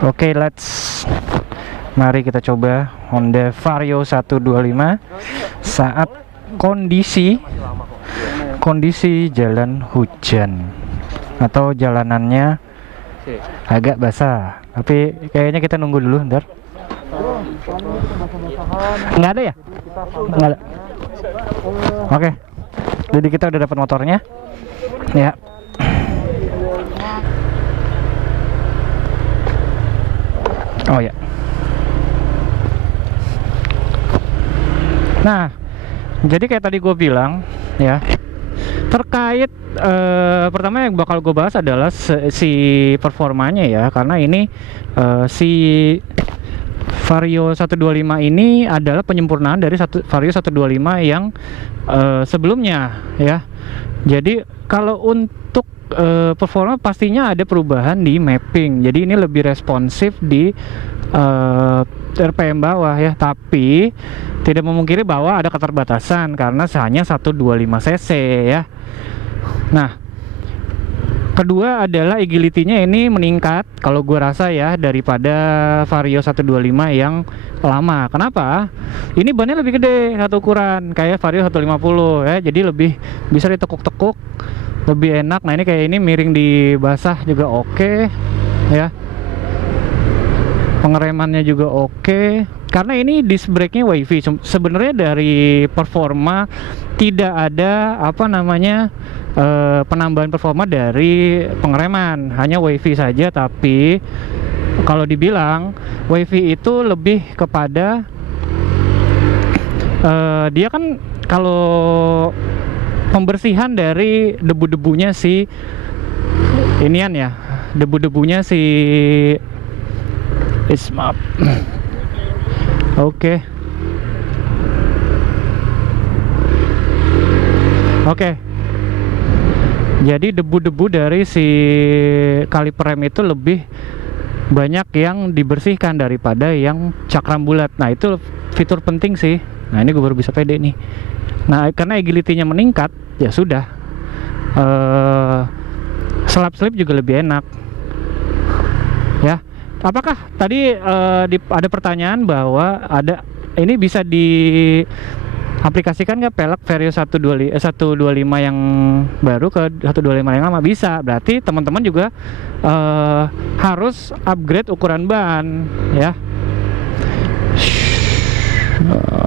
Oke, mari kita coba Honda Vario 125 saat kondisi jalan hujan atau jalanannya agak basah. Tapi kayaknya kita nunggu dulu ntar. Nggak ada ya? Nggak ada. Oke, jadi kita udah dapat motornya ya. Oh ya. Nah, jadi kayak tadi gue bilang ya, terkait pertama yang bakal gue bahas adalah si performanya ya, karena ini si Vario 125 ini adalah penyempurnaan dari Vario 125 yang sebelumnya ya. Jadi kalau untuk performa pastinya ada perubahan di mapping. Jadi ini lebih responsif di RPM bawah ya, tapi tidak memungkiri bahwa ada keterbatasan karena hanya 125 cc ya. Nah, kedua adalah agility-nya ini meningkat kalau gue rasa ya daripada Vario 125 yang lama. Kenapa? Ini bannya lebih gede satu ukuran kayak Vario 150 ya, jadi lebih bisa ditekuk-tekuk, lebih enak. Nah, ini kayak ini miring di basah juga oke ya. Pengeremannya juga oke. Karena ini disc brake-nya wavy. Sebenarnya dari performa tidak ada penambahan performa dari pengereman, hanya wavy saja. Tapi kalau dibilang wavy itu lebih kepada dia kan kalau pembersihan dari debu-debunya si inian ya, debu-debunya si Ismap. Oke. Jadi debu-debu dari si kaliper rem itu lebih banyak yang dibersihkan daripada yang cakram bulat. Nah, itu fitur penting sih. Nah, ini gue baru bisa pede nih. Nah, karena agility-nya meningkat, ya sudah. Slip juga lebih enak. Ya. Apakah tadi ada pertanyaan bahwa ini bisa diaplikasikan nggak pelek Vario 125 yang baru ke 125 yang lama? Bisa. Berarti teman-teman juga harus upgrade ukuran ban ya.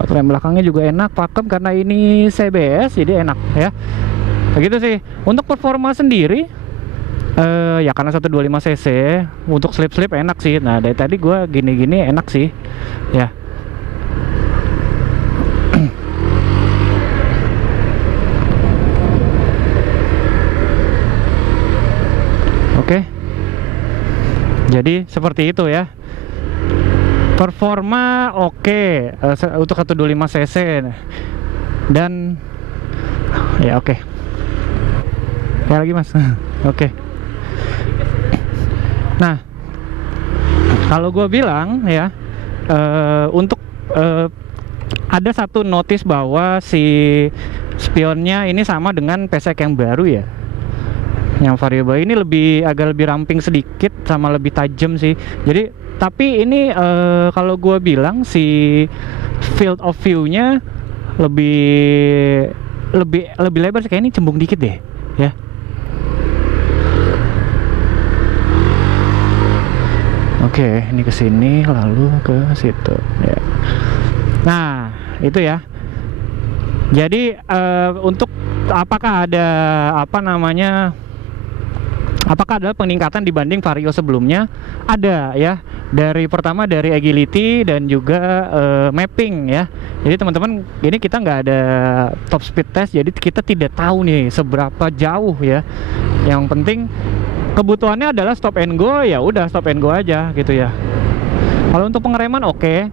Rem belakangnya juga enak, pakem karena ini CBS jadi enak ya. Begitu sih. Untuk performa sendiri ya karena 125 cc untuk slip enak sih. Nah, dari tadi gue gini enak sih ya. Oke. Jadi seperti itu ya. Performa oke untuk 125 cc dan ya oke. Kayak lagi mas. Oke. Nah, kalau gue bilang ya, untuk ada satu notice bahwa si spionnya ini sama dengan pesek yang baru ya, yang variable ini agak lebih ramping sedikit sama lebih tajam sih. Jadi tapi ini kalau gue bilang si field of view-nya lebih lebar sih, kayak ini cembung dikit deh ya. Oke, ini ke sini lalu ke situ ya. Nah, itu ya. Jadi untuk apakah ada apakah ada peningkatan dibanding Vario sebelumnya? Ada ya. Pertama dari agility dan juga mapping ya. Jadi teman-teman, ini kita nggak ada top speed test, jadi kita tidak tahu nih seberapa jauh ya. Yang penting kebutuhannya adalah stop and go, ya udah stop and go aja gitu ya. Kalau untuk pengereman oke.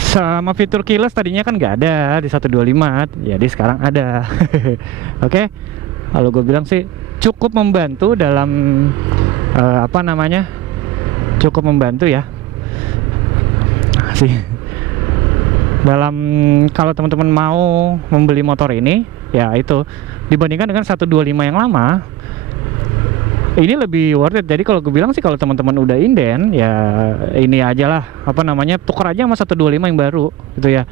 Sama fitur keyless tadinya kan nggak ada di 125, jadi sekarang ada. Oke. Kalau gue bilang sih cukup membantu dalam cukup membantu ya sih dalam kalau teman-teman mau membeli motor ini ya. Itu dibandingkan dengan 125 yang lama, ini lebih worth it. Jadi kalau gue bilang sih, kalau teman-teman udah inden ya ini aja lah, apa namanya, tukar aja sama 125 yang baru gitu ya.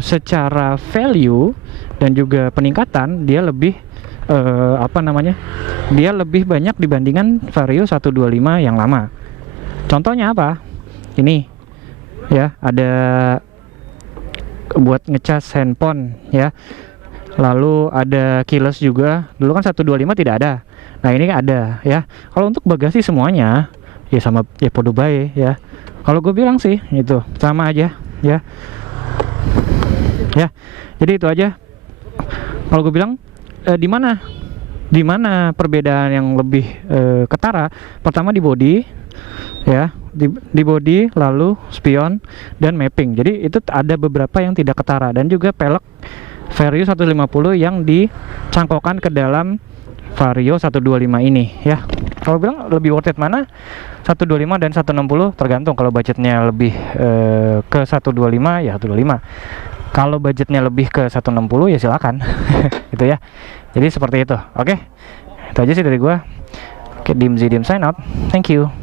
Secara value dan juga peningkatan dia lebih apa namanya, dia lebih banyak dibandingkan Vario 125 yang lama. Contohnya apa? Ini ya, ada buat ngecas handphone ya. Lalu ada keyless juga. Dulu kan 125 tidak ada. Nah, ini ada ya. Kalau untuk bagasi semuanya ya sama ya, podo bae ya. Kalau gue bilang sih itu sama aja ya. Ya. Jadi itu aja. Kalau gue bilang di mana perbedaan yang lebih ketara? Pertama di body ya, di body, lalu spion dan mapping. Jadi itu ada beberapa yang tidak ketara, dan juga pelek Vario 150 yang dicangkokkan ke dalam Vario 125 ini ya. Kalau bilang lebih worth it mana? 125 dan 160 tergantung. Kalau budgetnya lebih ke 125 ya 125. Kalau budgetnya lebih ke 160 ya silakan. Gitu ya. Jadi seperti itu. Oke. Itu aja sih dari gua. Oke, Dim sign out. Thank you.